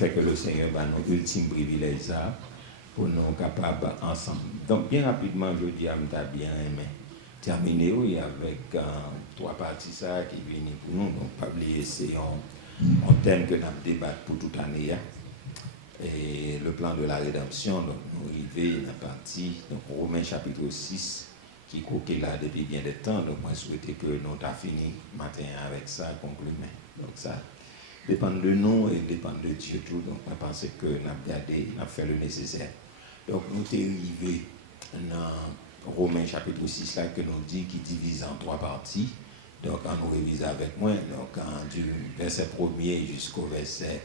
fait que le Seigneur va nous ultime privilège ça pour nous capables ensemble. Donc, bien rapidement, je dis à m'ta bien aimé. Terminer oui, avec trois parties ça qui viennent pour nous. Donc, pas oublier, c'est un thème que nous débattons pour toute année. Et le plan de la rédemption, donc nous arrivons dans la partie, donc Romains chapitre 6, qui est là depuis bien de temps. Donc, moi, je souhaitais que nous avons fini matin avec ça, conclusion. Donc, ça dépend de nous et dépend de Dieu tout. Donc, je pense que nous avons gardé, nous avons fait le nécessaire. Donc, nous sommes arrivés dans Romains chapitre 6, là, que nous dit, qui divise en trois parties. Donc, on nous révise avec moi. Donc, du verset 1er jusqu'au verset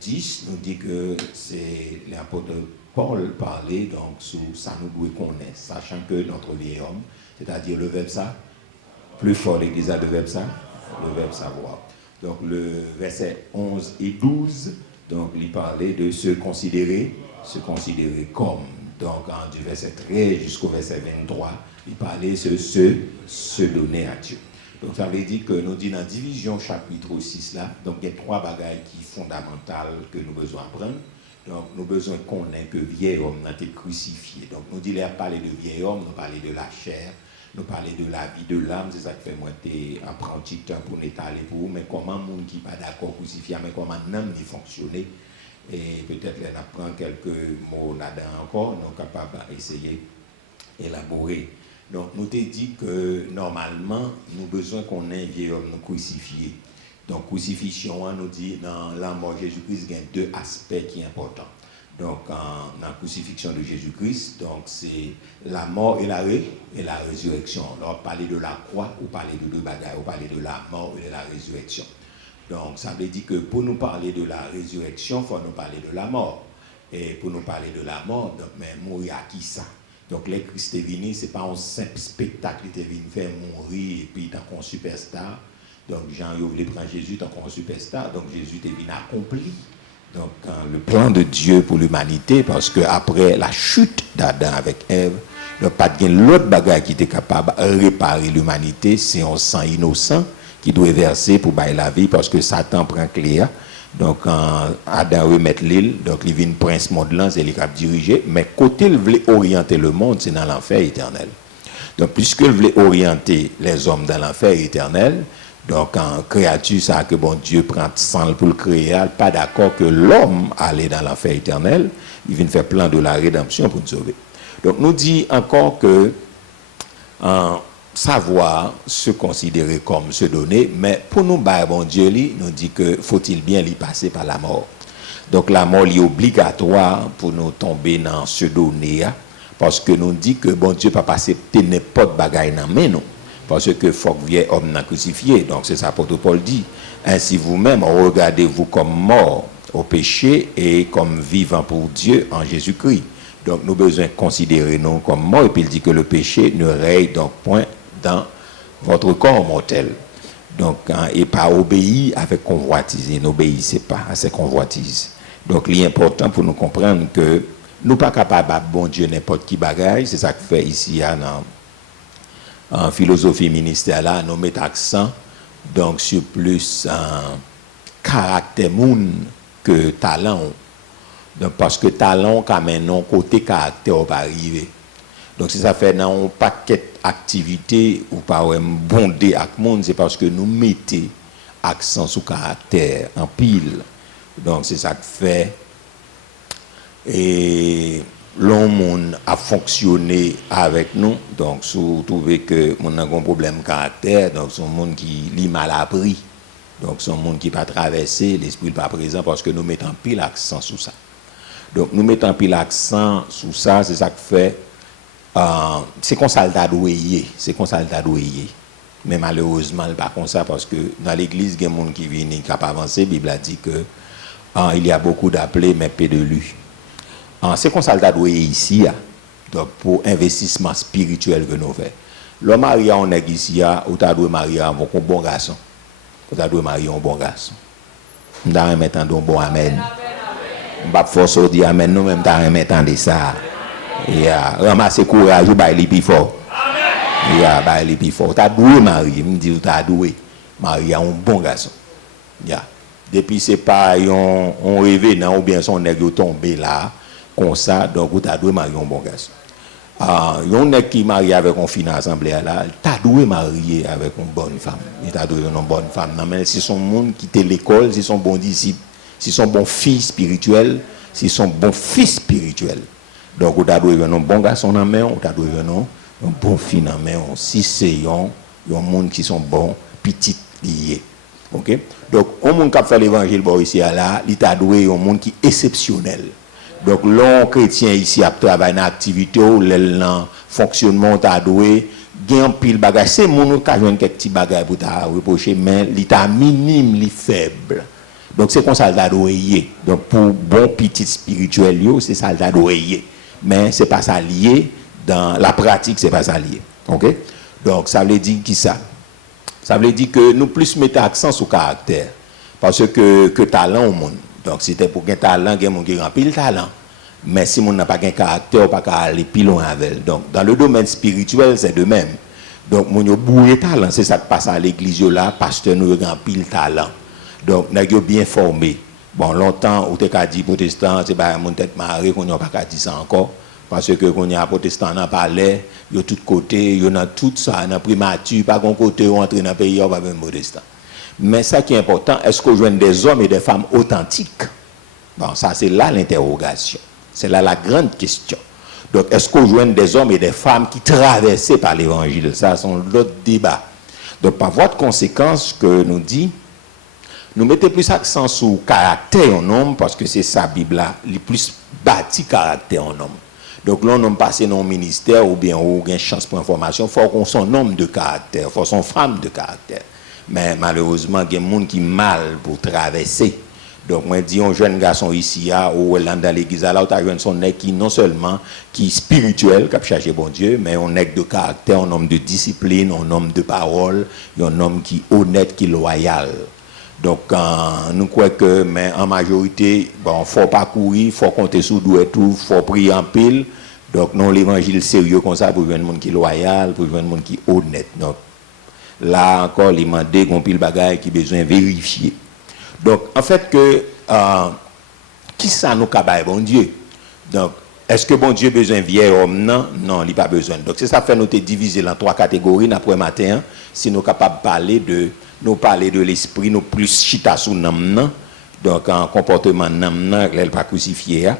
10, nous dit que c'est l'apôtre Paul parlait, donc, sous ça nous doit connaître, sachant que notre vieil homme, c'est-à-dire le verbe ça, plus fort l'église a le verbe ça, le verbe savoir. Donc, le verset 11 et 12, donc, il parlait de se considérer comme. Donc, du verset 13 jusqu'au verset 23, il parlait de se donner à Dieu. Donc, ça veut dire que nous disons dans la division chapitre 6 là, donc il y a trois bagages qui sont fondamentales que nous devons apprendre. Donc, nous avons besoin qu'on ait que vieil homme n'a été crucifié. Donc, nous disons, parler de vieil homme, nous parler de la chair, nous parler de la vie de l'âme, c'est ça qui fait moi apprendre un petit temps pour n'étaler pour vous, mais comment un monde qui n'est pas d'accord crucifié, mais comment un homme qui fonctionne. Et peut-être on apprend quelques mots là-dedans encore, nous sommes capables d'essayer d'élaborer. Donc, nous t'ai dit que normalement, nous avons besoin qu'on ait un vieil homme nous crucifié. Donc, crucifixion, nous dit dans la mort de Jésus-Christ, il y a deux aspects qui sont importants. Donc, dans la crucifixion de Jésus-Christ, donc c'est la mort et la résurrection. Alors, parler de la croix ou parler de deux bagages, ou parler de la mort et de la résurrection. Donc, ça veut dire que pour nous parler de la résurrection, il faut nous parler de la mort. Et pour nous parler de la mort, donc, mais mourir à qui ça? Donc, les Christ est venu, ce n'est pas un simple spectacle qui est venu faire mourir et puis tant qu'on superstar. Donc, Jean voulait prendre Jésus tant qu'on superstar. Donc, Jésus est venu accompli. Donc, le plan de Dieu pour l'humanité, parce qu'après la chute d'Adam avec Ève, il n'y a pas de l'autre bagage qui était capable de réparer l'humanité, c'est un sang innocent qui doit verser pour bailler la vie, parce que Satan prend Cléa. Donc, Adam remet l'île, donc il vient prince monde-là, c'est lui qui a dirigé, mais côté il voulait orienter le monde, c'est dans l'enfer éternel. Donc, puisqu'il voulait orienter les hommes dans l'enfer éternel, donc en créature, ça que bon Dieu prend sang pour le créer, pas d'accord que l'homme allait dans l'enfer éternel, il vient faire plan de la rédemption pour nous sauver. Donc, nous dit encore que savoir se considérer comme se donner, mais pour nous, bon Dieu, nous dit que faut-il bien y passer par la mort. Donc la mort est obligatoire pour nous tomber dans se donner, parce que nous dit que bon Dieu ne peut pas accepter n'importe bagaille dans mais non, parce que faut que vieil homme n'a crucifié. Donc c'est ça l'apôtre Paul dit. Ainsi vous-même regardez-vous comme mort au péché et comme vivant pour Dieu en Jésus-Christ. Donc nous avons besoin de considérer nous comme morts, et puis il dit que le péché ne règne donc point dans votre corps mortel. Donc, et pas obéir avec convoitise. N'obéissez pas à ces convoitises. Donc, il est important pour nous comprendre que nous ne sommes pas capables, bon Dieu, n'importe qui bagaille. C'est ça que fait ici, en philosophie ministère, là, nous mettons accent donc, sur plus caractère moun que talent. Donc, parce que talent, quand même, non, côté caractère, va arriver. Donc, si ça fait dans un paquet d'activités ou pas bondé avec le monde, c'est parce que nous mettons accent sur le caractère en pile. Donc, c'est ça que fait. Et l'homme a fonctionné avec nous. Donc, si vous trouvez que nous avons un problème de caractère, donc c'est un monde qui lit mal appris. Donc, c'est un monde qui n'a pas traversé, l'esprit n'est pas présent parce que nous mettons pile accent sur ça. Donc, nous mettons pile accent sur ça, c'est ça que fait. C'est comme ça le doué. Mais malheureusement, il n'est pas comme ça parce que dans l'église, il y a des gens qui viennent, qui n'ont pas avancé. La Bible a dit que il y a beaucoup d'appelés, mais peu de lus. C'est comme ça le doué ici, donc pour investissement spirituel que nous faisons. L'homme marié en est ici, ou tu as doué marié avec un bon garçon. Ou tu as doué marié un bon garçon. Nous avons un bon amen. On va forcer dire amen, nous même t'as remettre ça. Ramasser courage ou bailler plus fort. Bailler plus fort. T'as doué Marie, me dit t'as doué. Marie a un bon garçon. depuis c'est pas on rêvé non ou bien son nèg tombé là comme ça donc ou t'a doué marier un bon garçon. Yon nèg qui marié avec un fin assemblée là, t'a doué marier avec une bonne femme. Il t'a doué une bonne femme. Non mais si son monde qui était l'école, si son bon disciple, si son bon fils spirituel, si son bon fils spirituel. Donc ou t'a doué un bon garçon en main, ou t'a doué un bon fille en main, si c'est yon monde qui sont bons petit liés. OK? Donc on monde qui fait l'évangile bon ici là, il t'a doué un monde qui exceptionnel. Donc, l'on chrétien ici a travaillé dans l'activité, le fonctionnement t'a doué, gain pile bagage. C'est mon qui a joué quelques petits bagages pour t'a reprocher, mais l'état minime, li faible. Donc, c'est comme ça le t'a doué. Donc, pour bon petit spirituel, c'est ça le t'a doué. Mais c'est pas ça lié. Dans la pratique, c'est pas ça lié. OK? Donc, ça veut dire qui ça? Ça veut dire que nous plus mettons accent sur le caractère. Parce que talent au monde. Donc, c'était pour un talent, il y a un qui remplit le talent. Mais si on n'a pas un caractère, on ne peut pas aller plus loin avec. Donc, dans le domaine spirituel, c'est de même. Donc, on a bourré talent. C'est ça qui passe à l'église là, pasteur nous remplit le talent. Donc, on est bien formé. Bon, longtemps, on t'a dit protestant, c'est pas mon tête marée, qu'on n'a pas dit ça encore. Parce que quand on y a protestant dans le palais, il y a tout côté, il y a tout ça, dans primature, pas qu'on côté, on entre dans le pays, on va même protestant. Mais ça qui est important, est-ce qu'on joue des hommes et des femmes authentiques? Bon, ça c'est là l'interrogation. C'est là la grande question. Donc, est-ce qu'on joue des hommes et des femmes qui traversent par l'évangile? Ça, c'est l'autre débat. Donc, par voie de conséquence, que nous dit, nous mettons plus accent sur le caractère en homme, parce que c'est ça, Bible là, le plus bâti caractère en homme. Donc, là, on a passé dans le ministère, ou bien, on a une chance pour information, il faut qu'on soit un homme de caractère, il faut son femme de caractère. Mais malheureusement, il y a des gens qui mal pour traverser. Donc, moi, je dis, un jeune garçon ici, ou dans l'église, là, tu as son nec qui, non seulement, qui est spirituel, qui a cherché bon Dieu, mais un nec de caractère, un homme de discipline, un homme de parole, un homme qui est honnête, qui est loyal. Donc, nous croyons que, mais en majorité, bon, il ne faut pas courir, il faut compter sur tout et tout, il faut prier en pile. Donc, non, l'évangile sérieux comme ça, pour un monde qui est loyal, pour un monde qui est honnête. Donc, là encore, il m'a dit qu'on pile bagaille qui besoin vérifier. Donc, en fait, qui ça nous cabaye, bon Dieu? Donc, est-ce que bon Dieu a besoin de vieil homme? Non, non, il n'a pas besoin. Donc, c'est ça fait nous te diviser en 3 catégories après matin, si nous sommes capables de parler de l'esprit, nous plus chita sous nam. Donc, en comportement nam, elle pas crucifié.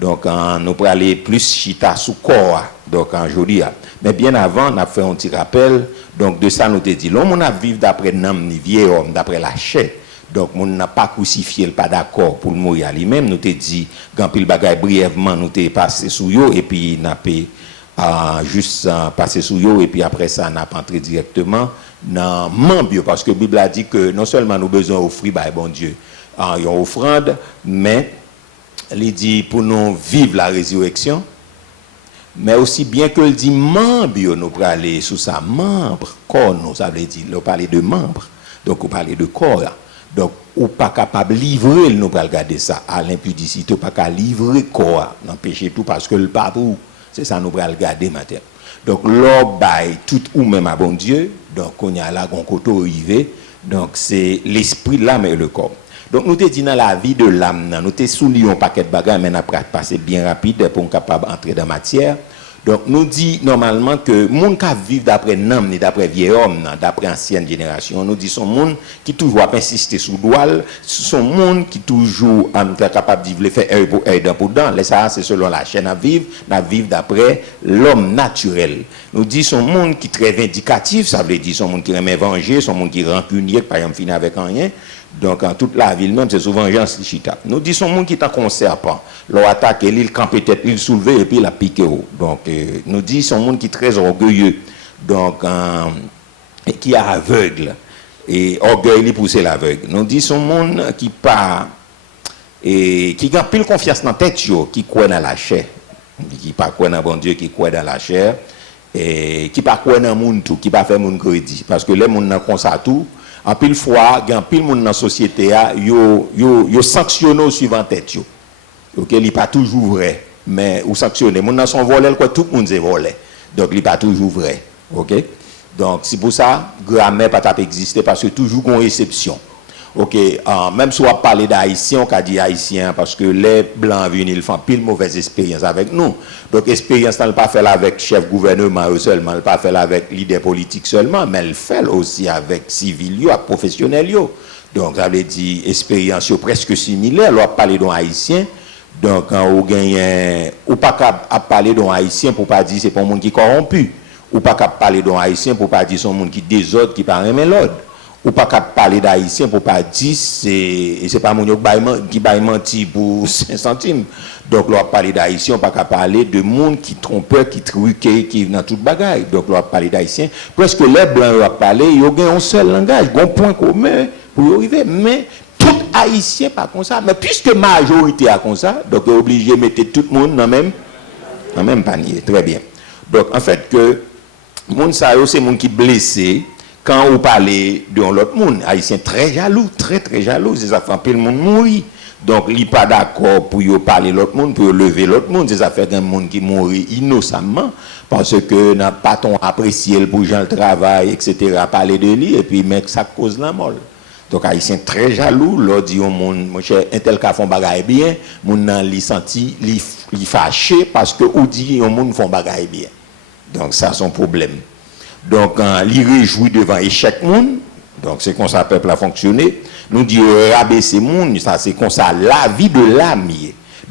Donc, nous pourrons aller plus chita sous corps. Donc, en joli. Mais bien avant, on a fait un petit rappel. Donc, de ça, nous te dit, l'homme, on a vécu d'après nam, vieil homme, d'après la chair. Donc, on n'a pas crucifié, pas d'accord pour le mourir à lui-même. Nous te dit, quand il bagaille brièvement, nous te passé sous yo, et puis n'a pas juste passé sous yo, et puis après ça, n'a pas entré directement dans Mambio, parce que la Bible a dit que non seulement nous besoin d'offrir, bah, bon Dieu, une offrande, mais il dit pour nous vivre la résurrection, mais aussi bien que le dit Mambio, nous pour aller sous sa membre, corps, nous, ça veut dire, nous parler de membres, donc on parler de corps. Donc, ou pas capable de livrer, nous pas regarder ça à l'impudicité, pas capable de livrer quoi, n'empêcher tout parce que le partout, c'est ça nous pas regarder matin. Donc, l'homme bail tout ou même à bon Dieu, donc on y a là qu'on côté arrivé, donc c'est l'esprit, l'âme et le corps. Donc, nous te dit dans la vie de l'âme, nous te soulignons un paquet de bagages, mais nous après passer bien rapide pour être capable d'entrer dans la matière. Donc, nous dit normalement que les gens qui vivent d'après Nam, d'après vieil homme, d'après ancienne génération, nous dit sont gens qui toujours insister sur le doigt, sont gens qui toujours capable de vivre, faire œil pour œil, dent pour dent. Ça, c'est selon la chaîne à vivre d'après l'homme naturel. Nous dit sont gens qui très vindicatifs, ça veut dire sont gens qui aiment venger, sont gens qui rancuniers, par exemple, finir avec rien. Donc, en toute la ville même, c'est souvent vengeance chita. Nous disons monde qui est en concert, leur attaque, il campe peut-être, il soulevé et puis il a piqué. Donc, nous disons monde qui est très orgueilleux, donc, qui est aveugle, et orgueil, il pousse l'aveugle. Nous disons monde qui pas, et qui a pile confiance dans la tête, qui croit dans la chair, qui pas croit dans bon Dieu, qui croit dans la chair, et qui pas croit dans le monde tout, qui pas fait monde crédit. Parce que les gens n'ont comme ça tout. En pile fois, il y a pile monde dans la société, yo sanctionne suivant tête yo. OK, il n'est pas toujours vrai, mais ou sanctionner. Mon dans son volé, quoi tout le monde est volé. Donc il n'est pas toujours vrai. OK? Donc c'est pour ça grammaire pas exister parce que toujours une exception. OK, même si on parle d'haïtiens, on a dit haïtiens parce que les blancs viennent, ils font pile mauvaise expérience avec nous. Donc expérience, on ne pas fait avec chef gouvernement seulement, on ne pas fait avec leader politique seulement, mais elle fait aussi avec civils, avec professionnels. Donc ça veut dire expérience presque similaire, on parler d'un haïtien. Donc on gagne ou pas qu'à parler d'un haïtien pour pas dire c'est pas un monde qui corrompu, ou pas qu'à parler d'un haïtien pour pas dire c'est un monde qui désordre, qui pas aimer l'ordre. Ou pas qu'à parler d'haïtien pour pas dire c'est pas mon qui baille menti pour 5 centimes. Donc on va parler d'haïtien, on pas qu'à parler de monde qui trompeur, qui truqué, qui dans toute bagaille. Donc on va parler d'haïtien. Presque les blancs va parler, ils ont un seul langage, un point commun pour y arriver, mais tout haïtien pas comme ça, mais puisque majorité a comme ça, donc on est obligé de mettre tout le monde dans même panier. Très bien. Donc en fait que monde ça c'est monde qui blessé. Quand vous parlez de l'autre monde, haïtien très jaloux, très jaloux, ça fait un peu le monde mourir. Donc, il n'est pas d'accord pour parler de l'autre monde, pour lever l'autre monde. Ça fait un monde qui mourit innocemment parce que n'a pas ton apprécié pour gens le travail, etc. Parler de lui et puis mec ça cause la mort. Donc, haïtien très jaloux, l'autre dit au monde, mon cher, un tel cas font bagaille bien, mon nan li senti, li fâché parce que ou dit au monde font bagaille bien. Donc, ça son problème. Donc, il réjouit devant échec monde. Donc, c'est comme ça le peuple a fonctionné. Nous dit rabaisser monde, ça c'est comme ça la vie de l'âme.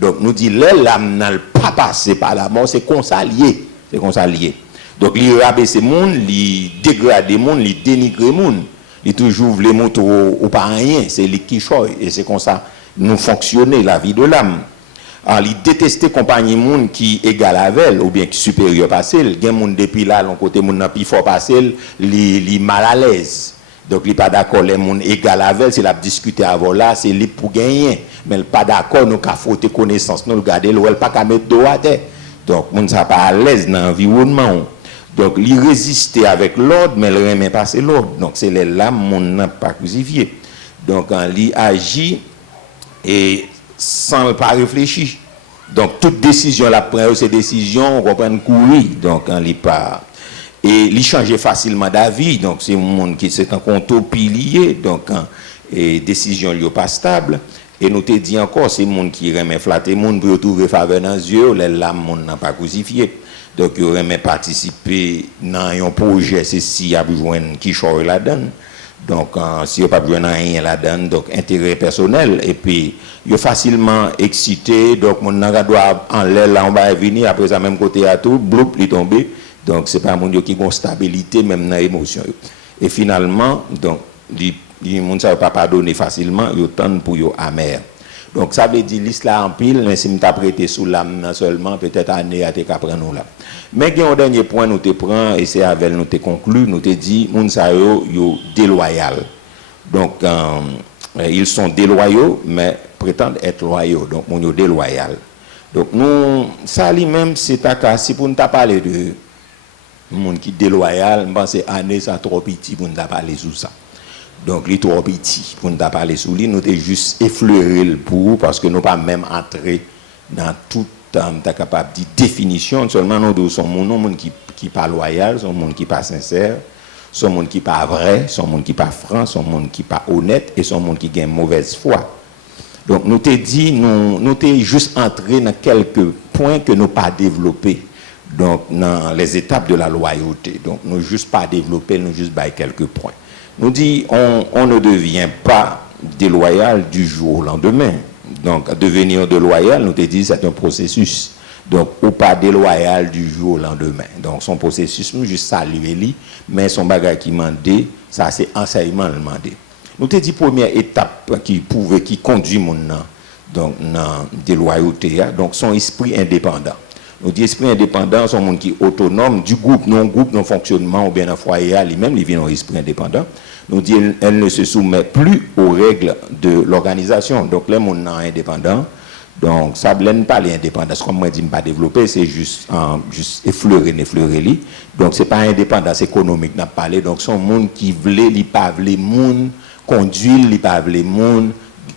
Donc, nous dit l'âme n'a pas passé par la mort, c'est comme ça lié. C'est comme ça lié. Donc, il rabaisser monde, il dégrader monde, il dénigrer monde. Il toujours les montrer au pas rien, c'est lui qui choisit. Et c'est comme ça nous fonctionner la vie de l'âme. Alors, il détestait compagnie monde qui égal avec elle ou bien qui supérieur à elle. Il y a monde depuis là, l'on côté monde n'a plus fort passer, il mal à l'aise. Donc il pas d'accord les monde égal avec elle, c'est la discuter avant là, c'est lui pour gagner. Mais il pas d'accord nous qu'a fauté connaissance, nous regarder elle pas qu'à mettre dos à terre. Donc monde ça pas à l'aise dans l'environnement. Donc il résistait avec l'ordre mais il remet pas c'est l'ordre. Donc c'est là monde n'a pas crucifié. Donc il agit et sans pas réfléchir. Donc toute décision la prend ces décisions on comprend courir donc on lit pas et il change facilement d'avis donc c'est un monde qui c'est un contour pilier donc et décision li pas stable et nous te dit encore c'est monde qui remet flatter monde pour trouver faveur dans les yeux les là monde n'a pas crucifié donc il remet participer dans un projet c'est si a besoin qui choisit la donne. Donc, si vous n'avez pas besoin de rien là-dedans, donc intérêt personnel, et puis, il est facilement excité, donc, mon doit en l'air, là, on va venir, après ça, même côté à tout, bloup, il tombe. Donc, ce n'est pas un monde qui a une stabilité, même dans l'émotion. Et finalement, donc, les gens ne savent pas pardonner facilement, ils tendent pour eux amer. Donc, ça veut dire, l'islam en pile, mais si nous t'as prêté sous l'âme seulement, peut-être année à te prendre nous là. Mais il y a un dernier point, nous te prend, et c'est avec nous te conclut, nous te dit, moun sa yo déloyal. Donc, ils sont déloyaux, mais prétendent être loyaux. Donc, moun yo déloyal. Donc, nous, ça lui-même, c'est un cas, si pour nous parler de moun qui déloyal, je pense que année, ça trop petit pour nous parler sous ça. Donc, il est trop petit pour nous parler sous lui, nous te juste effleurer le pour, parce que nous pas même entrer dans tout tu es capable de définition seulement nous sommes monde qui pas loyal, sont monde qui pas sincère, sont monde qui pas vrai, sont monde qui pas franc, sont monde qui pas honnête et sont monde qui gagne mauvaise foi. Donc nous te dit nous t'es juste entré dans quelques points que nous pas développés. Donc dans les étapes de la loyauté. Donc nous juste pas développer, nous juste bailler quelques points. Nous dit on ne devient pas déloyal du jour au lendemain. Donc, devenir déloyal, nous te dit, c'est un processus. Donc, ou pas déloyal du jour au lendemain. Donc, son processus, nous juste saluer lui, mais son bagage qui m'a dit, ça c'est enseignement le demandé. Nous te dit, première étape qui conduit mon nom, donc, dans déloyauté, donc, son esprit indépendant. Nous dit, esprit indépendant, son monde qui est autonome du groupe, non fonctionnement, ou bien un foyer, lui-même, il vient en esprit indépendant. Nous dit, elle ne se soumet plus aux règles de l'organisation. Donc, les gens sont indépendants. Donc, ça ne blende pas l'indépendance. Comme moi, je ne dis pas développer, c'est juste effleurer. Donc, ce n'est pas indépendance économique, n'a parlé. Donc, son monde qui voulait, il pas les monde conduire, il pas les monde,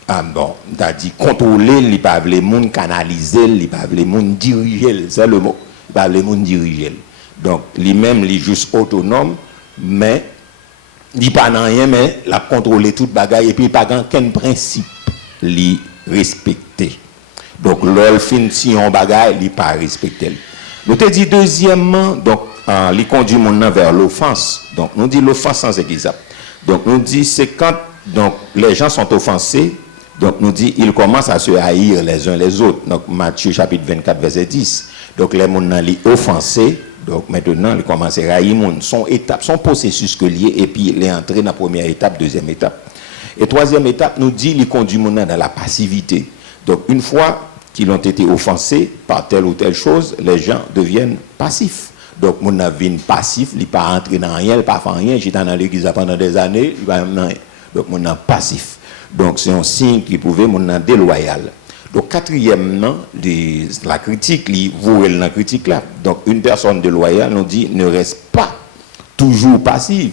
c'est-à-dire contrôler, il pas les monde canaliser, il pas les monde diriger. C'est le mot. Il pas les monde diriger. Donc, lui-même, il est juste autonome, mais dit pas nan rien mais la contrôler toute bagaille et puis pas aucun principe li respecter. Donc l'ol fin si on bagaille li pas respecter. Nous te dit deuxièmement donc li conduit mon nom vers l'offense. Donc nous dit l'offense c'est qui ça? Donc nous dit c'est quand donc les gens sont offensés. Donc nous dit ils commencent à se haïr les uns les autres. Donc Matthieu chapitre 24 verset 10. Donc les gens li offensés. Donc maintenant, il commence à railler son étape, son processus que lié, et puis il est entré dans la première étape, deuxième étape. Et troisième étape, nous dit, il conduit mon dans la passivité. Donc une fois qu'ils ont été offensés par telle ou telle chose, les gens deviennent passifs. Donc mon vient passif, il n'est pas entré dans rien, il n'est pas fait rien, j'étais dans l'église pendant des années, il va rien. Donc mon passif. Donc c'est un signe qui pouvait mon déloyal. Donc, quatrièmement, la critique, la critique là. Donc, une personne déloyale nous dit ne reste pas toujours passive.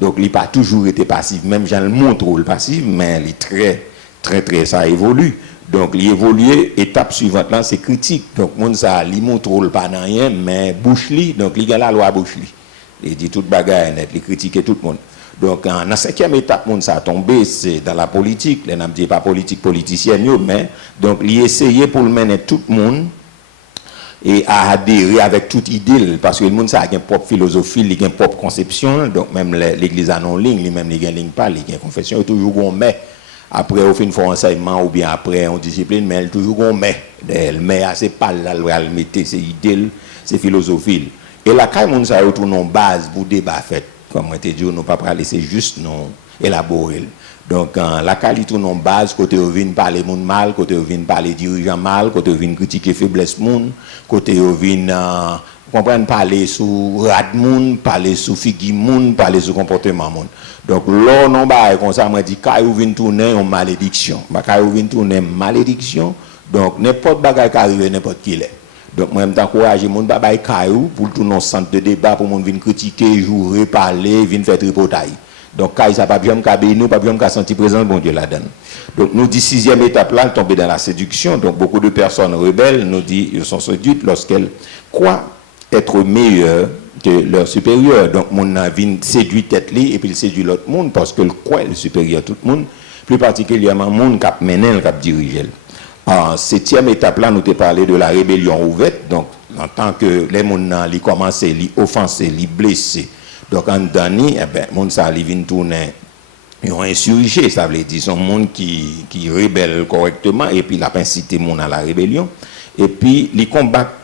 Donc, il n'a pas toujours été passif. Même j'en montre le passif, mais il est très, ça évolue. Donc, il évolue, étape suivante là, c'est critique. Donc, mon ça, il montre pas rien, mais bouche li. Donc, il y a la loi bouche li. Il dit toute bagaille net, il critique tout le monde. Donc, en la cinquième étape, ça a tombé, c'est dans la politique. Les n'a dit pas politique politicienne, mais donc, il essayait pour le mener tout le monde et à adhérer avec toute idée, parce que le monde, ça a une propre philosophie, il a une propre conception. Donc, même l'église en ligne, même les ligne pas, les confession, il toujours on met. Après, on fait une fois enseignement ou bien après, on discipline, mais toujours on met. Elle met assez pas là, elle mettait ses idées, ses philosophies. Et là, quand on ça retourne en base pour débat fait. Comme je t'ai dit, nous ne pouvons pas laisser juste nous élaborer. Donc, la qualité de base, côté on vient parler monde mal, côté on vient parler dirigeants mal, côté on vient critiquer faiblesse monde, côté on vient comprendre parler sur rad monde, parler sur figue monde, parler sur comportement monde. Donc, là, non bah comme ça, moi dit quand on vient tourner en malédiction. Quand on vient tourner malédiction, donc n'importe bagaille qui arrive n'importe qui l'est. Donc, moi, je t'encourage, mon babay caillou pour tout nos centre de débat, pour mon venir critiquer, jouer, parler, venir faire tripotaille. Donc, caillou, ça pas bien me nous, pas bien me sentir présent, bon Dieu la donne. Donc, nous dit sixième étape là, tomber dans la séduction. Donc, beaucoup de personnes rebelles nous disent, ils sont séduites lorsqu'elles croient être meilleures que leurs supérieurs. Donc, mon avis séduit tête et puis il séduit l'autre monde parce que le croit le supérieur à tout le monde, plus particulièrement le monde qui a mené, qui a dirigé. En septième étape là, nous t'ai parlé de la rébellion ouverte. Donc, en tant que les gens qui commencent à offenser, les blesser. Donc, en dernier, eh ben, les gens qui viennent tourner, ils ont insurgé, ça veut dire, sont gens qui rebellent correctement, et puis ils ont incité les gens à la rébellion, et puis ils combattent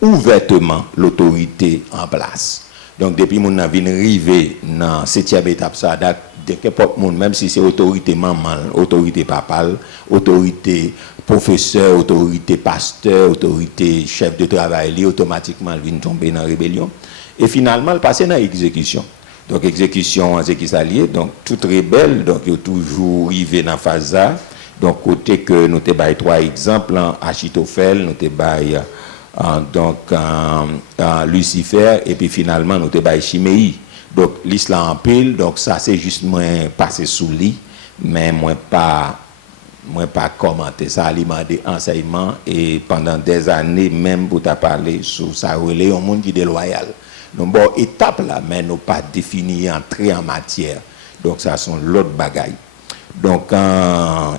ouvertement l'autorité en place. Donc, depuis que nous avons arrivé dans la septième étape, ça date de n'importe monde, même si c'est autorité maman, autorité papale, autorité professeur, autorité pasteur, autorité chef de travail, automatiquement, elle vient tomber dans la rébellion. Et finalement, elle passe dans l'exécution. Donc, exécution, c'est qui s'allie. Donc, toute rebelle, donc, il y a toujours arrivé dans la phase là. Donc, côté que nous avons trois exemples, Achitophel, nous avons donc Lucifer, et puis finalement, nous avons Chiméi. Donc, l'islam en pile, donc ça, c'est juste moins passé sous lit, mais moins pas commenter ça, alimenter enseignement, et pendant des années, même pour t'as parlé sur ça, relais un monde qui est déloyal. Donc, bon, étape là, mais nous pas défini entrer en matière. Donc, ça sont l'autre bagaille. Donc,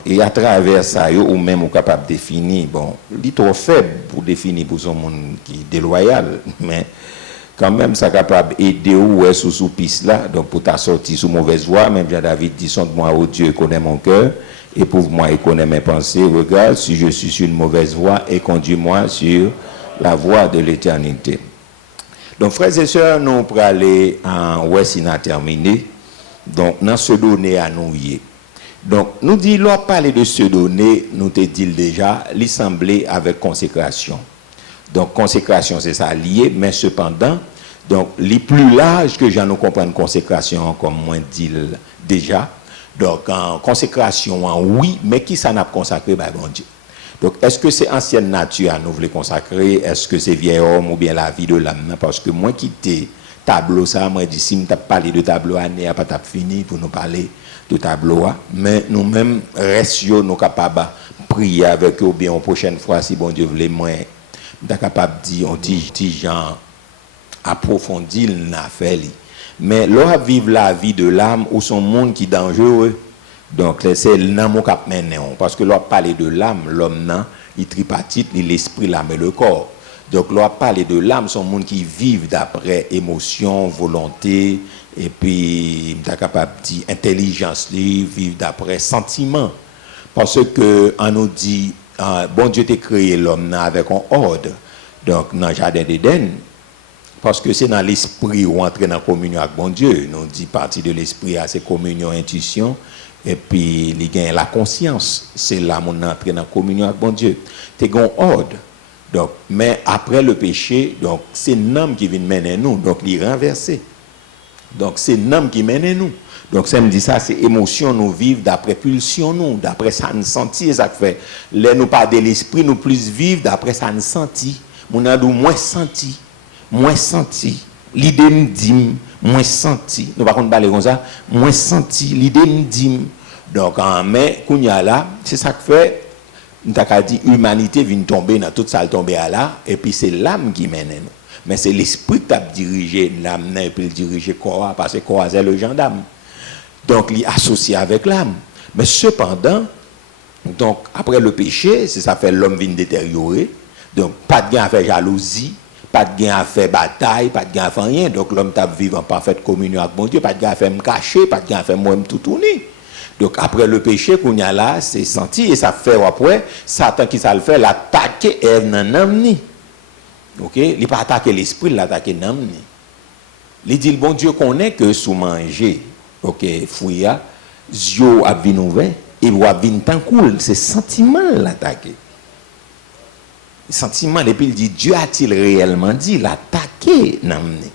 et à travers ça, ou même, on est capable de définir, bon, il est trop faible pour définir pour son monde qui est déloyal, mais quand même, ça est capable d'aider ou est sous piste là, donc pour ta sortie sous mauvaise voie, même Jean-David dit, sonde-moi, oh Dieu, connaît mon cœur, éprouve-moi et connaît mes pensées, regarde si je suis sur une mauvaise voie et conduis-moi sur la voie de l'éternité. Donc, frères et sœurs, nous pour aller en Ouest terminé, donc, dans ce donné à nous y est. Donc, nous dit, l'on parler de ce donné, nous te dit déjà, l'assemblée avec consécration. Donc, consécration, c'est ça lié, mais cependant, donc, les plus larges que j'en nous comprendre consécration, comme moi dit déjà. Donc, en consécration, oui, mais qui ça n'a pas consacré, ben, bon Dieu. Donc, est-ce que c'est ancienne nature à nous voulons consacrer? Est-ce que c'est vieil homme ou bien la vie de l'âme? Parce que moi, qui t'ai tableau, ça, moi, dit, si je parlé de tableau, année, pas fini pour nous parler de tableau, mais nous-mêmes, restons nous capables de prier avec eux, ou bien, la prochaine fois, si bon Dieu voulait, moi, je suis capable de dire, on dit, gens approfondis l'affaire. Mais l'on vivre la vie de l'âme ou son monde qui est dangereux. Donc, c'est l'âme qui a mené. Parce que l'on parle de l'âme, l'homme, non, il tripartite, l'esprit, l'âme et le corps. Donc, l'on parle de l'âme, son monde qui vit d'après émotion, volonté, et puis, on est capable de dire intelligence, vivre d'après sentiment. Parce que, on nous dit, bon Dieu t'a créé l'homme avec un ordre. Donc, dans le jardin d'Éden, parce que c'est dans l'esprit où on entre dans la communion avec bon Dieu. Nous dit partie de l'esprit à ses communion, intuition, et puis il gagne la conscience. C'est là où on entre dans la communion avec bon Dieu. C'est un ordre. Donc, mais après le péché, donc c'est l'homme qui vient mener nous, donc il est renversé. Donc c'est l'homme qui mène nous. Donc ça me dit ça, c'est émotion nous vivre d'après pulsion nous, d'après ça nous sentir, ça fait. Là nous pas de l'esprit, nous plus vivre d'après ça nous sentir. Mon a moins senti. Moins senti, l'idée me dit, moins senti, nous par contre parler comme ça, moins senti, l'idée me dit. Donc, mais, kounya là, c'est ça que fait, nous avons dit, l'humanité vient tomber dans toute ça, tomber à là, et puis c'est l'âme qui mène nous. Mais c'est l'esprit qui a dirigé l'âme, et puis diriger le corps, parce que le corps c'est le gendarme. Donc, il est associé avec l'âme. Mais cependant, donc, après le péché, c'est ça fait l'homme vient détériorer, donc, pas de gain à faire jalousie, pas de gain à faire bataille, pas de gain à faire rien. Donc l'homme t'a vivre en parfaite communion avec mon Dieu, pas de gain à faire me cacher, pas de gain à faire moi me tout tourner. Donc après le péché qu'on y a là, c'est senti et ça fait après, Satan qui ça le fait, l'attaquer Ève dans l'âme. OK, il pas attaquer l'esprit, l'attaquer l'âme. Il dit le bon Dieu connaît que sous manger, OK, fouilla, yeux a vinn ouvert et voit vinn tant cool, c'est sentiment l'attaquer. Sentiment, et puis il dit, Dieu a-t-il réellement dit, l'attaquer, namné.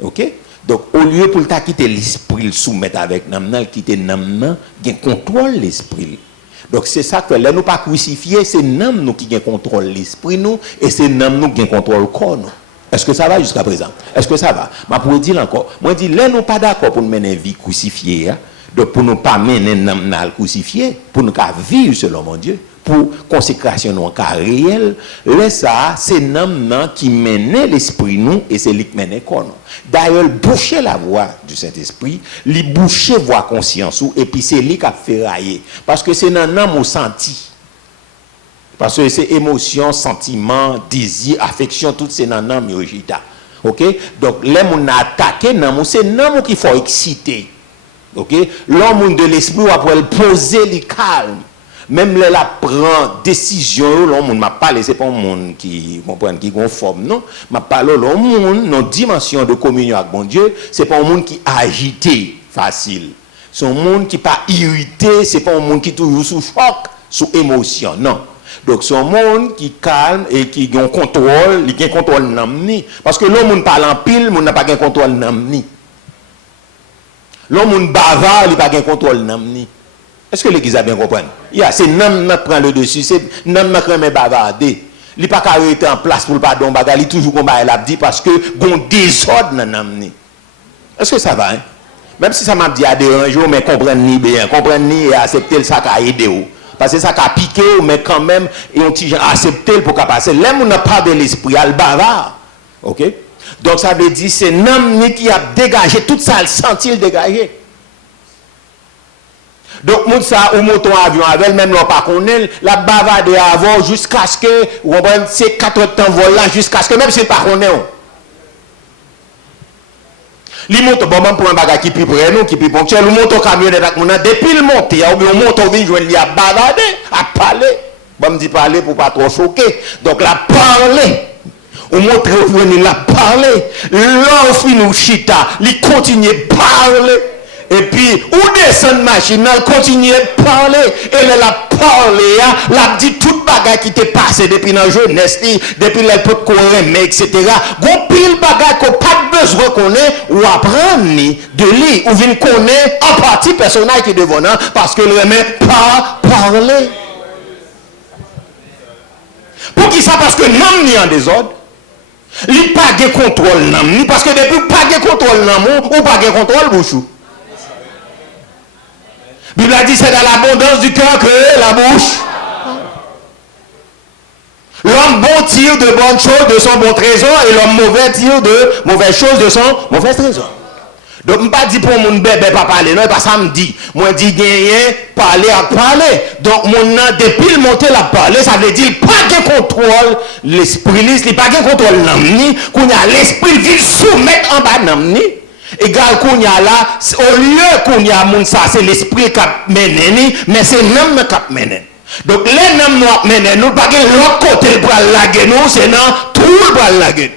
Ok? Donc, au lieu pour le quitter l'esprit, le soumettre avec namna, le quitter namna, il contrôle l'esprit. Donc, c'est ça que là, nous pas crucifier, c'est nam nous qui contrôle l'esprit, nous, et c'est nam nous qui contrôle le corps, nous. Est-ce que ça va jusqu'à présent? Est-ce que ça va? Je pourrais dire encore, moi, je dis, là, nous pas d'accord pour nous mener une vie crucifiée, hein? Donc, pour nous pas mener namna le crucifié, pour nous vivre selon mon Dieu. Pour consécration non cas réel, là ça c'est l'homme qui mène l'esprit nous et c'est lui qui mène corps nous. D'ailleurs boucher la voix du Saint-Esprit, lui boucher voix conscience ou et puis c'est lui qui a fait railler parce que c'est dans l'âme au senti. Parce que c'est émotion, sentiment, désir, affection, tout c'est dans l'âme yojita. OK? Donc l'homme a attaqué l'âme, c'est l'homme qui faut exciter. OK? L'homme de l'esprit après le poser le calme. Même là, la prend décision, l'homme m'a parlé, c'est pas un monde qui comprend, qui conforme, non. M'a parlé, l'homme, non dimension de communion avec mon Dieu, c'est pas un monde qui agité, facile. C'est un monde qui pas irrité, c'est pas un monde qui toujours sous choc, sous émotion, non. Donc c'est un monde qui calme et qui a un contrôle, il a un contrôle n'amni. Parce que l'homme parle en pile, il n'a pas un contrôle n'amni. L'homme bavard, il n'a pas un contrôle n'amni. Est-ce que l'église a bien compris? C'est l'homme qui prend le dessus, c'est l'homme qui remet bavarder. Il n'a pas arrêté en place pour le pardon, il toujours comme il a dit parce que bon désordre dans l'âme. Est-ce que ça va? Hein? Même si ça m'a dit à déranger, mais comprendre ni bien, comprendre ni et accepter ça qui a aidé. Parce que ça qui a piqué, mais quand même, et on a accepté pour passer. L'homme n'a pas de l'esprit, il a le bavard. OK? Donc ça veut dire c'est l'homme qui a dégagé tout ça, le senti le dégager. Donc, moun ça, ou monton avion avec, même l'on pas connaît, la bavarde avant, jusqu'à ce que, ou on va c'est 4 temps volant, jusqu'à ce que, même si pas connaît. Li monte, bon, pour un bagage qui plus près nous, qui plus ponctuel, ou monte au camionnette avec mon depuis le monte, ou bien on monte au vin, il y a bavarde, à parler. Bon, me dit parler pour pas trop choquer. Donc, la parler. Ou montre au vin, la parler. L'enfant nous chita, il continue à parler. Et puis, ou descend machine, elle continue à parler. Et elle a parlé, elle a dit toute bagaille qui t'est passé depuis la jeunesse, depuis le peuple qu'on aimait, etc. Gon pile bagaille qu'on pas besoin qu'on ait, ou apprendre de lui, ou vient connaître en partie personnage qui est devant nous, parce que le remet pas parler. Pour qui ça? Parce que l'homme n'est en désordre. Il n'y a pas de contrôle, parce que depuis pas de contrôle, ou pas de contrôle, bouchou. La Bible a dit c'est dans l'abondance du cœur que la bouche. L'homme bon tire de bonnes choses de son bon trésor et l'homme mauvais tire de mauvaises choses de son mauvais trésor. Donc, je ne pas dire pour mon bébé pas parler, non, pas ça me dit. Moi, je dis gagner, parler à parler. Donc, mon depuis le monter la parler, ça veut dire pas de contrôle l'esprit, il pas de contrôle namni, qu'on a l'esprit vient soumettre en bas namni. Égal qu'on y a là, au lieu qu'on y a moun ça, c'est l'esprit qui a mené, mais c'est l'homme qui a mené. Donc, les noms nous mené, nous pas que l'autre côté pour laguer nous, c'est non, tout pour laguer.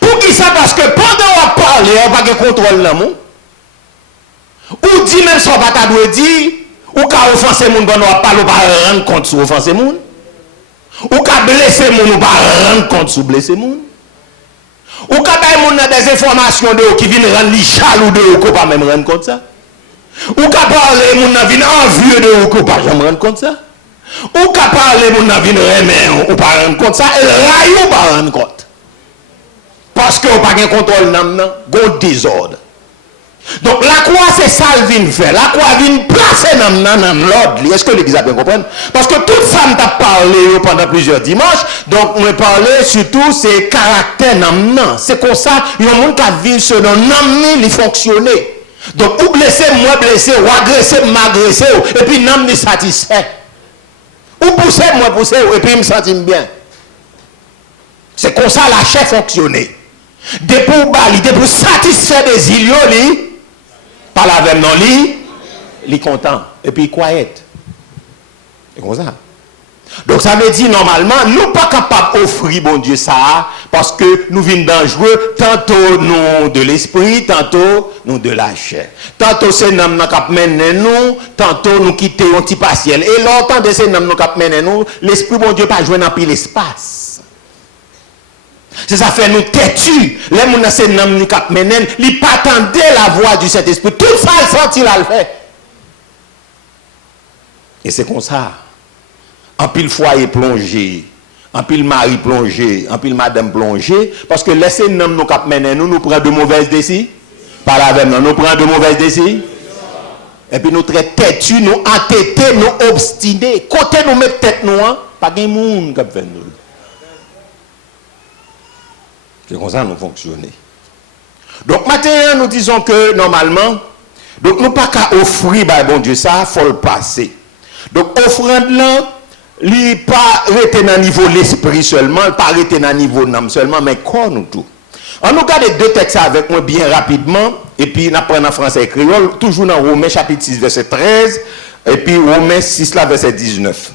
Pour qui ça? Parce que pendant qu'on parle, on n'a pas de contrôle l'amour. Ou dit même son bata doit dire, ou qu'a offensé moun, on va parler, on va rendre compte sur offenser moun. Ou qu'a blessé moun, on va rendre compte sur blesser moun. Ou qu'a bail moun des informations de qui viennent rendre li chalou de ou pas même rendre compte ça. Ou qu'a parler moun viennent envieux de ou pas jamais rendre compte ça. Ou qu'a parler moun viennent remer ou pas rendre compte ça et raillou pas rendre compte. Parce que vous n'avez pas de contrôle, vous avez désordre. Donc la croix, c'est ça qu'il vient faire. La croix vient placer dans l'ordre. Est-ce que l'Église a bien compris? Parce que toute femme t'a parlé pendant plusieurs dimanches. Donc on a parlé surtout ces caractères. C'est comme ça, il y a un monde qui vit selon nous, il fonctionne. Donc ou blessé, moi blessé, ou agressé, m'agressé, et puis nous me satisfait. Ou poussé, moi poussé, et puis il me sentit bien. C'est comme ça la chair fonctionne. Pour satisfaire des îlots, par la même non, il est content. Et puis il quiet. C'est comme ça. Donc ça veut dire normalement, nous ne sommes pas capables d'offrir bon Dieu ça, parce que nous venons dangereux, tantôt nous de l'esprit, tantôt nous de la chair. Tantôt c'est nous qui nous, tantôt nous quittons un petit partiel. Et longtemps de ces nous qui nous, l'esprit bon Dieu pas jouer dans l'espace. C'est ça fait nous têtus. Les gens c'est nam ni k'ap menen, li pas attendre la voix du Saint-Esprit. Tout ça il senti là le fait. Et c'est comme ça. En pile foyer plongé, en pile mari plongé, en pile madame plongé parce que laisser nam nous k'ap menen nous prend de mauvaises décisions. Par la même nous prend de mauvaises décisions. Et puis nous très têtus, nous entêtés, nous obstinés. Côté nous mettre tête nous, pas de monde qui fait nous. C'est comme ça nous fonctionnons. Donc maintenant, nous disons que normalement, donc nous pas qu'à offrir, bah, bon Dieu, ça, il faut le passer. Donc offrande là, il pas rester dans le niveau de l'esprit seulement, il pas rester dans le niveau de l'âme seulement, mais corps nous tout. On nous regarde deux textes avec moi bien rapidement, et puis nous apprenons en français et créole, toujours dans Romains chapitre 6, verset 13, et puis Romains 6, là, verset 19.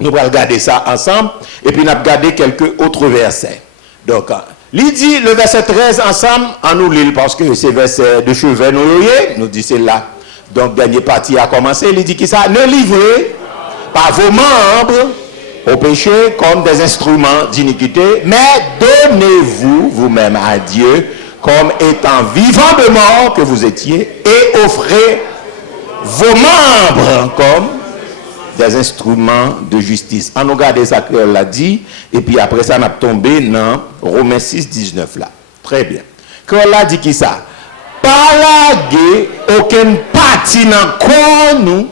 Nous allons regarder ça ensemble, et puis nous allons regarder quelques autres versets. Donc, il dit le verset 13 ensemble, en nous l'île, parce que c'est verset de chevet, nous dit c'est là. Donc, dernière partie a commencé, il dit qui ça? Ne livrez pas vos membres au péché comme des instruments d'iniquité, mais donnez-vous vous-même à Dieu comme étant vivant de mort que vous étiez et offrez vos membres comme des instruments de justice. On a regardé ça que l'a dit, et puis après ça, on a tombé dans Romains 6, 19 là. Très bien. Quand l'a dit qui ça? Pas laguer aucune partie dans le corps, nous.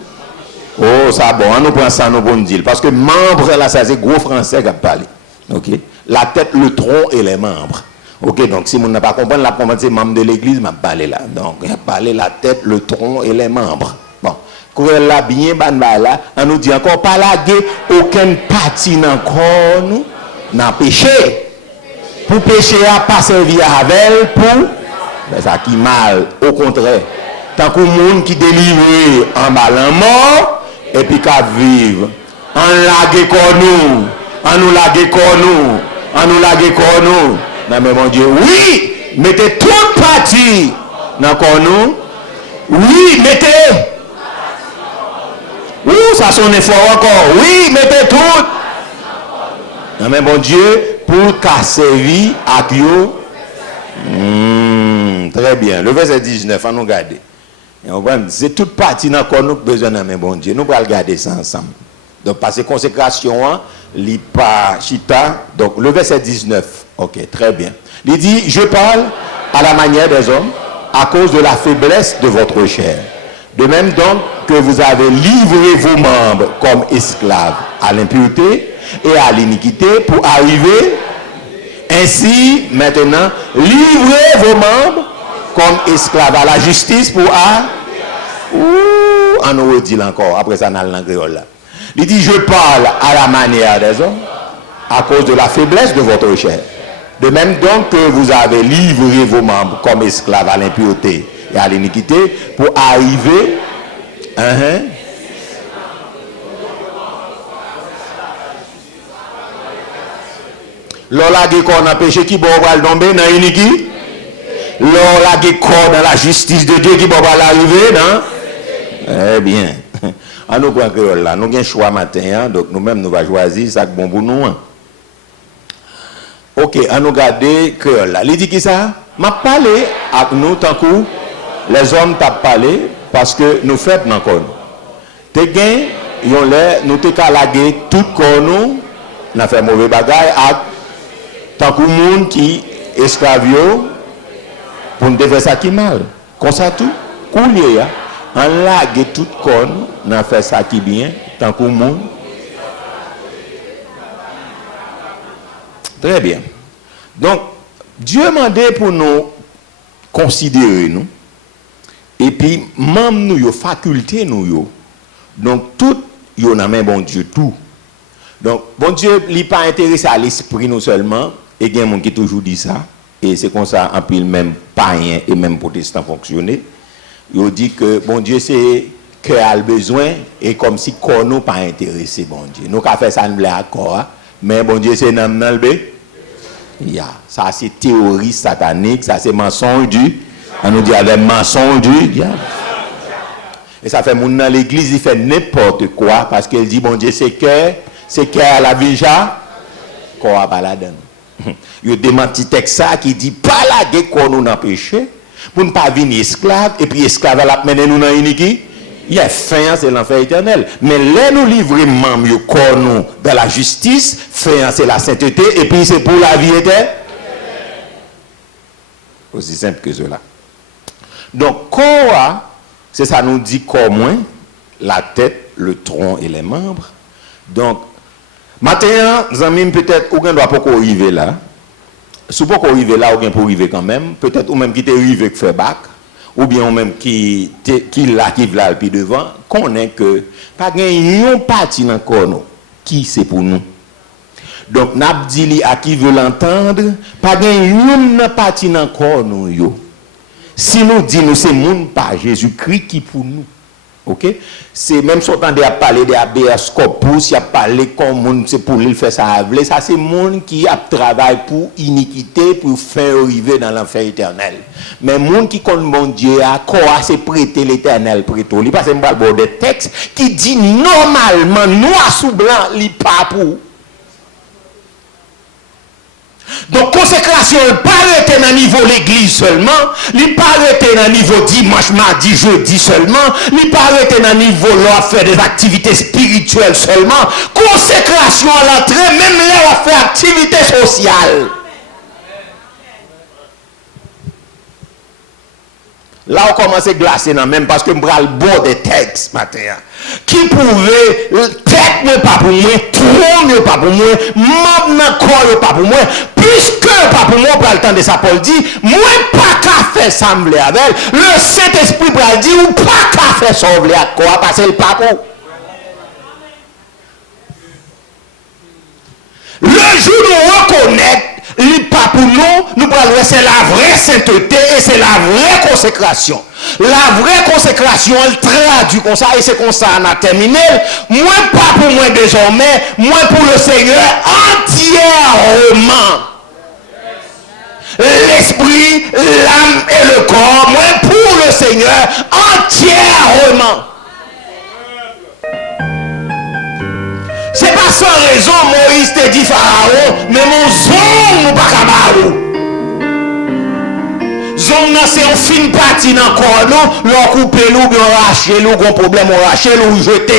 Oh, ça bon, on nous prend ça, nous bon dire. Parce que membre là, ça c'est gros français qui a parlé. Ok? La tête, le tronc et les membres. Ok, donc si on n'a pas compris, la comprendre, c'est membre de l'église, m'a parlé là. Donc, il a parlé la tête, le tronc et les membres. Bon. Quand là bien là, on nous dit encore pas laguer aucune partie dans le corps nous dans péché. Pour pécher à pas servir avec elle pour ça qui mal, au contraire. Tant que monde qui délivre en bas la mort et puis qu'à vivre. On lague corps nous, on nous lague corps nous, on nous lague corps nous. Non mais mon Dieu, oui, mettez toute partie dans corps nous. Oui, mettez. Ça sonne fort encore. Oui, mettez tout. Non mais bon Dieu, pour qu'à servir à Dieu. Très bien. Le verset 19, on nous regarde. C'est toute partie dans quoi nous besoin de bon Dieu. Nous allons regarder ça ensemble. Donc, parce que consécration, il pas chita. Donc, le verset 19. Ok, très bien. Il dit, je parle à la manière des hommes à cause de la faiblesse de votre chair. De même donc que vous avez livré vos membres comme esclaves à l'impureté et à l'iniquité pour arriver Ainsi, maintenant, livrez vos membres comme esclaves à la justice pour on nous redit encore, après ça, dans le créole là. Il dit, je parle à la manière des hommes, à cause de la faiblesse de votre chair. De même donc que vous avez livré vos membres comme esclaves à l'impureté et à l'iniquité pour arriver Lola qui corps dans péché qui va tomber dans l'iniquité. Lola qui corps dans la justice de Dieu qui va arriver non. Eh bien, en nous prend créole là, nous avons un choix matin, donc nous-mêmes nous va choisir ça bon pour nous. OK, on nous garder créole là. Il dit qui ça? M'a parlé avec nous tant que les hommes t'a parlé parce que nous faibles encore. Te gain, yon l'air nous te calagé tout corps nous, n'a fait mauvais bagaille avec tant que monde qui esclavio pour nous faire ça qui mal. Comme ça tout, couler ya. En lague tout corps n'a fait ça qui bien tant que monde. Très bien. Donc, Dieu m'a demandé pour nous considérer nous. Et puis, même nous, yo faculté nous yo. Donc, tout, yo n'a même bon Dieu tout. Donc, bon Dieu, il n'est pas intéressé à l'esprit nous seulement. Et il y a des gens qui toujours dit ça. Et c'est comme ça, en plus, même païens et même protestants fonctionner. Ils dit que bon Dieu, c'est que a le besoin. Et comme si qu'on nous pas intéressé, bon Dieu. Nous, qu'à faire ça, nous l'avons encore. Mais bon Dieu, c'est dans le bé. Ça c'est théorie satanique, ça c'est mensonge du. On nous dit avec mensonge du diable. Et ça fait mon dans l'église, il fait n'importe quoi parce qu'il dit bon Dieu c'est que à la vija quoi pas la donne. Il démenti texte ça qui dit pas la guerre qu'on nous empêcher pour ne pas venir esclave et puis esclave la mener nous dans iniquité. Il y a fin, c'est l'enfer éternel. Mais là, nous livrons même corps nous dans la justice, fin, c'est la sainteté, et puis c'est pour la vie éternelle. Aussi simple que cela. Donc, corps, c'est ça nous dit corps moins, la tête, le tronc et les membres. Donc, maintenant, Zamim, peut-être, ou bien doit pas arriver là. Si vous ne pouvez pas arriver là, ou bien pour arriver quand même, peut-être ou même qui t'est arrivé que fait bac. Ou bien ou même qui là qui vient puis devant, connaît que pas gain parti dans corps nous qui c'est pour nous. Donc n'a dit à qui veut l'entendre, pas gain une parti dans corps nous yo. Si nous dit nous c'est monde pas Jésus-Christ qui pour nous. OK? C'est même si on entend à parler de habeas corpus, il a parlé comme monde c'est pour lui faire ça avler, ça c'est monde qui a travaillé pour iniquité pour faire arriver dans l'enfer éternel. Mais monde qui connaît mon Dieu a quoi c'est prêter l'éternel prêter. Il passe un bord de texte qui dit normalement noir sous blanc, il pas pour. Donc, consécration, il pas arrêter dans le niveau l'église seulement, il pas arrêter dans le niveau dimanche, mardi, jeudi seulement, il pas arrêter dans le niveau là faire des activités spirituelles seulement. Consécration à l'entrée, même là, on fait activité sociale. Là, on commence à glacer, même parce que je prends le bord des textes matin. Qui pouvait, tête n'est pas pour moi, tronc n'est pas pour moi, membre n'est pas pour moi, puisque pas pour moi, pour le temps de ça, Paul dit, moi, pas qu'à faire sembler avec le Saint-Esprit pour dire, ou pas qu'à faire sembler avec quoi, parce que le pas pour. Le jour où nous reconnaître, il pas pour nous parlons, c'est la vraie sainteté et c'est la vraie consécration. La vraie consécration, elle traduit comme ça, et c'est comme ça on a terminé. Moi, pas pour moi désormais, moi pour le Seigneur entièrement. L'esprit, l'âme et le corps, moi pour le Seigneur entièrement. C'est pas sans raison Moïse te dit Pharaon, mais mon zon nous pas cabarou. Zon c'est une fine partie dans le corps, l'on coupe l'eau, on rache l'eau, on problème, on rache l'eau, on jette.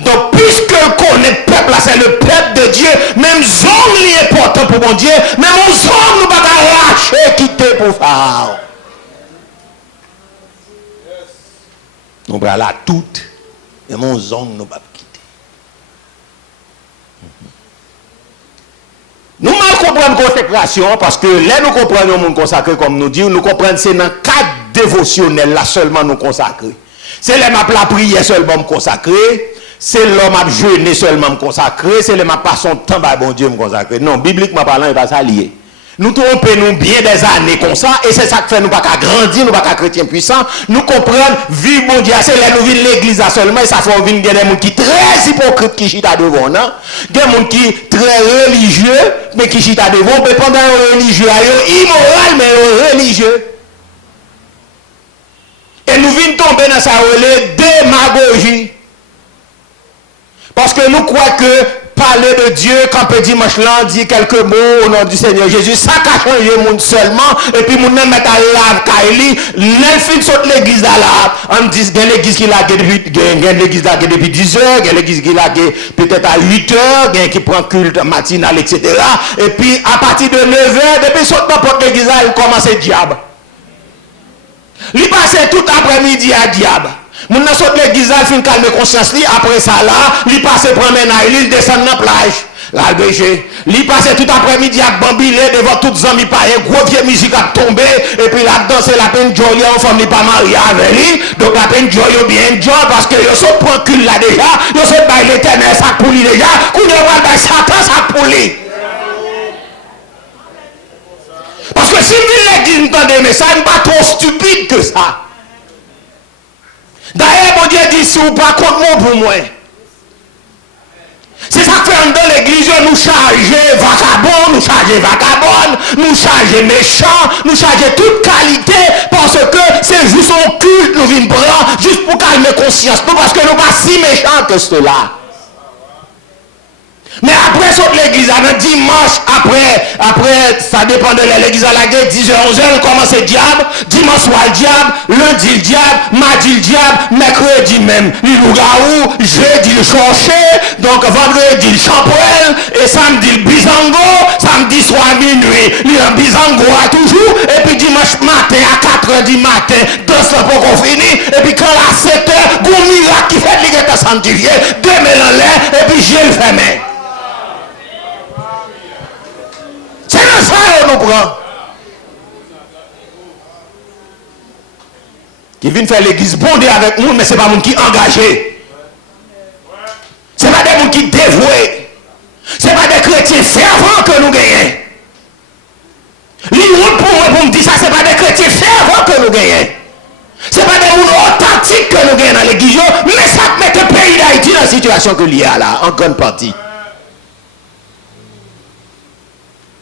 Donc, puisque le connaît le peuple, c'est le peuple de Dieu, même zon est important pour mon Dieu, mais mon zon nous pas racher, quitter pour Pharaon. Nous prenons la toute, et mon zon nous pas. Nous mal comprendre comprendre consécration parce que là nous comprenons le monde consacré comme nous dit, nous comprenons c'est dans le cadre dévotionnel là seulement nous consacrer. C'est les m'a la prière seulement me consacrer, c'est l'homme a jeûné seulement me consacrer, c'est les m'a pas son temps bah bon Dieu me consacrer. Non, bibliquement parlant, il pas ça lié. Nous trompons bien des années comme ça, et c'est ça qui fait nous pas qu'à grandir, nous pas qu'à chrétiens puissants, nous comprenons, vie bon Dieu, c'est là nous venons l'église seulement, et ça fait venir des gens qui très hypocrites qui chita devant, non? Des gens qui très religieux, mais qui chita devant, mais pendant religieux, immoral, mais religieux. Et nous venons tomber dans sa démagogie. Parce que nous croyons que parler de Dieu, quand peut dimanche là, dit quelques mots au nom du Seigneur Jésus, ça a changé le monde seulement, et puis nous même mettre à la Kaili, l'enfin saute l'église là, on dit qu'il y a l'église qui l'a depuis 10 heures, il y a l'église qui l'a peut-être à 8 heures, il y a qui prend culte matinal, etc. Et puis à partir de 9 heures, depuis saute n'importe l'église là, il commence le diable. Il passe tout après-midi à diable. Moun nan sort l'église là, fin calme conscience li, après ça là, il passe promener, il descend dans la plage. Là le béché, il passe tout après-midi à bambilé devant toutes les amis pareil, gros vieux musique a tombé et puis là danser la peine joy en femme n'est pas mariée avec lui. Donc la peine joy bien joy parce que yo sont prend cul là déjà, yo sont bail l'éternel ça pour lui déjà, qu'on y va dans Satan ça pour lui. Parce que si l'église entend des messages, pas trop stupide que ça. D'ailleurs, mon Dieu dit, si vous pas contre moi pour moi. C'est ça que fait dans l'église, nous charger vagabond, nous charger vagabond, nous charger méchant, nous charger toute qualité, parce que c'est juste un culte nous venons prendre, juste pour calmer conscience, nous, parce que nous pas si méchants que cela. Mais après l'église, dimanche, après, ça dépend de l'église à la guerre, 10h, 11h, commence le diable, dimanche soir le diable, lundi le diable, mardi le diable, mercredi même, le loup-garou, jeudi le chercher, donc vendredi le champoel, et samedi le bizango, samedi soir minuit, le bizango a toujours, et puis dimanche matin à 4h du matin, danse pour qu'on finisse, et puis quand à 7h, goût miracle qui fait l'égalité sanctifié, demain en l'air, et puis j'ai le fermé. C'est le ça qu'on nous prend. Qui vient faire l'église bondée avec nous, mais ce n'est pas les gens qui sont engagés. Ce n'est pas des gens qui sont dévoués. Ce n'est pas des chrétiens fervents que nous gagnons. L'idée pour moi, pour me dire ça, ce n'est pas des chrétiens fervents que nous gagnons. Ce n'est pas des gens authentiques que nous gagnons dans l'église, mais ça met le pays d'Haïti dans la situation que l'il y a là, en grande partie.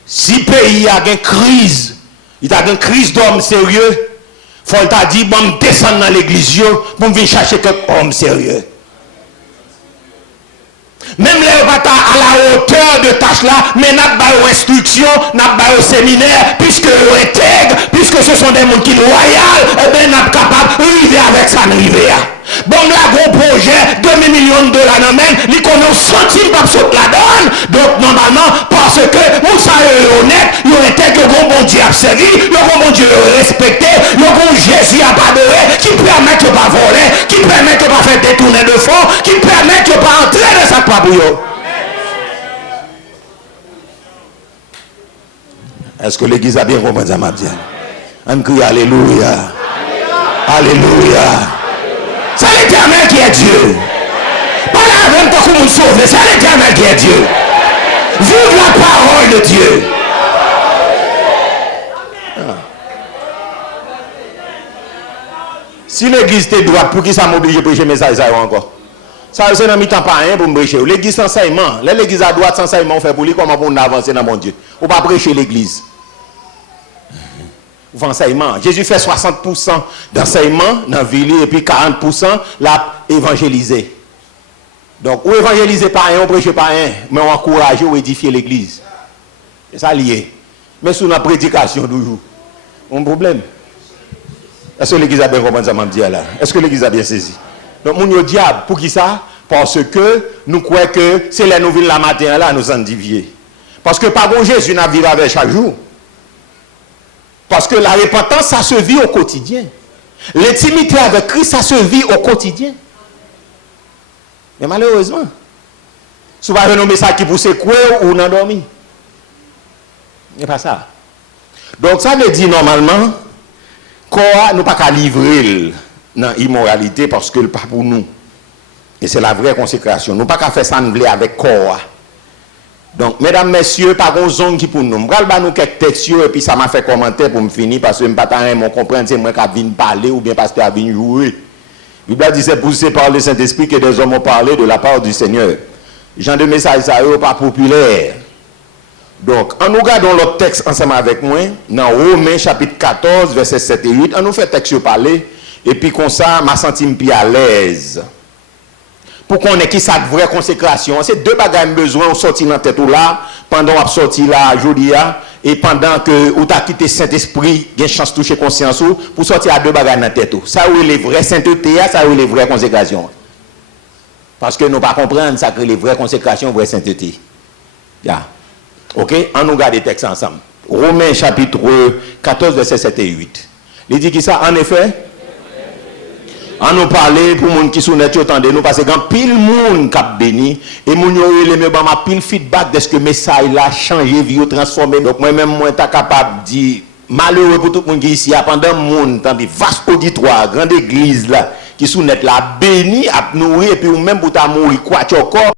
Si le pays a une crise, il a une crise d'hommes sérieux, il faut t'a dit, bon, descendre dans l'église pour venir chercher quelques hommes sérieux. Même les batailles à la hauteur de tâche là, mais n'a pas aux instructions, n'a pas au séminaire, puisque eux intègrent, puisque ce sont des gens qui sont loyaux, et bien n'a pas capable de vivre avec ça, bon, là, gros projet, 2 millions de dollars dans même, ils connaissent centime pas sur la donne. Donc, normalement, parce que, Moussa est honnête, ils ont intègre le bon Dieu à servir, le bon Dieu à respecter, le bon Jésus à pas adorer, qui permet de ne pas voler, qui permet de ne pas faire détourner de fonds, qui permet de ne pas entrer dans sa papouille. Est-ce que l'église a bien compris ça, ma bien? On crie Alléluia. Alléluia. C'est l'Éternel qui est Dieu. Pas la même temps que vous sauvez, c'est l'Éternel qui est Dieu. Vive la parole de Dieu. Si l'église était droite, pour qui ça m'oblige à prêcher message ça encore? Ça c'est dans mi-temps pas rien pour me prêcher. L'église sans enseignement, l'église à droite sans enseignement, on fait pour lui comment pour nous avancer dans mon Dieu. On va prêcher l'église. Enseignement. Jésus fait 60% d'enseignement dans la ville et puis 40% l'a évangélisé. Donc, ou évangéliser pas un, on prêche pas un, mais on encourage ou édifier l'église. C'est ça lié. Mais sous la prédication toujours. On a un problème. Est-ce que l'église a bien compris ça, m'a dit là? Est-ce que l'église a bien saisi? Donc, mon diable, pour qui ça? Parce que nous croyons que c'est la nouvelle la matin là, nous en dévier. Parce que par contre, Jésus n'a vécu avec chaque jour. Parce que la repentance, ça se vit au quotidien. L'intimité avec Christ, ça se vit au quotidien. Mais malheureusement, si vous avez nommé ça qui vous secouer ou n'endormi. Il n'y a pas ça. Donc ça veut dire normalement, quoi, nous pas qu'à livrer dans l'immoralité parce que le pas pour nous. Et c'est la vraie consécration. Nous pas qu'à faire ça avec quoi. Donc, mesdames, messieurs, pas de zone qui pour nous. Je vais nous quelques textes et puis ça m'a fait commentaire pour me finir parce que je ne sais pas comprendre c'est moi qui viens parler ou bien parce que je viens jouer. La Bible dit c'est poussé par le Saint-Esprit que des hommes ont parlé de la part du Seigneur. Genre de message, ça n'est pas populaire. Donc, en nous regardant l'autre texte ensemble avec moi, dans Romains chapitre 14, versets 7 et 8, on nous fait texte parler, et puis comme ça, je me sens plus à l'aise. Pour qu'on ait qui sa vraie consécration. C'est deux bagages besoin de sortir dans tête ou là, pendant qu'on sorti là, aujourd'hui, et pendant que vous avez quitté Saint-Esprit, il y a une chance de toucher conscience pour sortir à deux bagages dans tête. Ça où est les vraies saintetés, ça où est les vraies consécrations. Parce que nous ne pas comprendre ça que les vraies consécrations, vraies sainteté. Yeah. Ok? On nous regarde les textes ensemble. Romains chapitre 14, versets 7 et 8. Il dit qui ça? En effet, on nous parler pour les gens qui sont net, nous parce que quand pile monde qui a béni, et mon yo les me ma pile feedback de ce que message là changé, vie transformé. Donc moi-même, moi, suis capable de dire, malheureux pour tout le monde qui est ici, pendant le monde, dans des vastes auditoires, grande église là, qui sont net là, béni, à nourrir, et puis ou même pour ta mourir, quoi, tu encore.